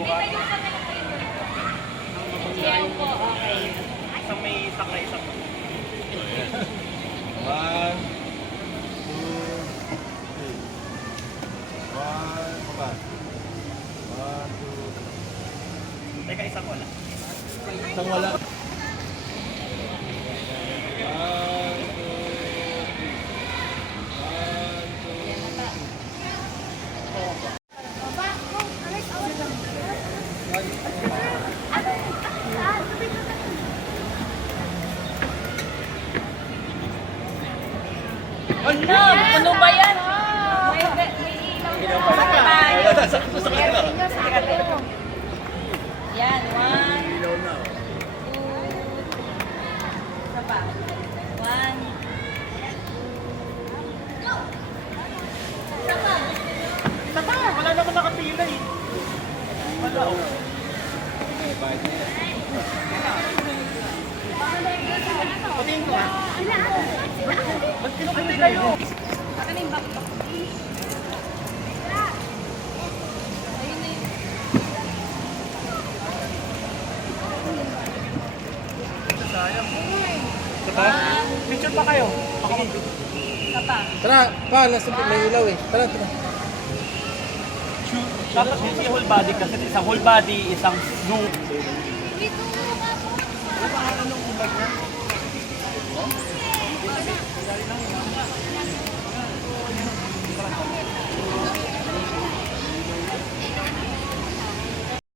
Yan po, okay. Isang may saklay, isang One, two, three. One, pa. One, two, Teka, isang wala. isang wala. One, two, three. Ano? Ano ba yan? May ilaw na. Yan, one. Ilaw na. Isa pa. One. Isa pa, wala naman nakapila eh. Wala oh. Patingin ko ah. Ba't kinukundi kayo? Akin na yung backpack. Ayun na yun. Sayang. Ito pa? Picture pa kayo. Isa pa. Tara, pa, nasa may ilaw eh. Tara, tara. Dapat yung whole body kasi isang whole body, isang zoom.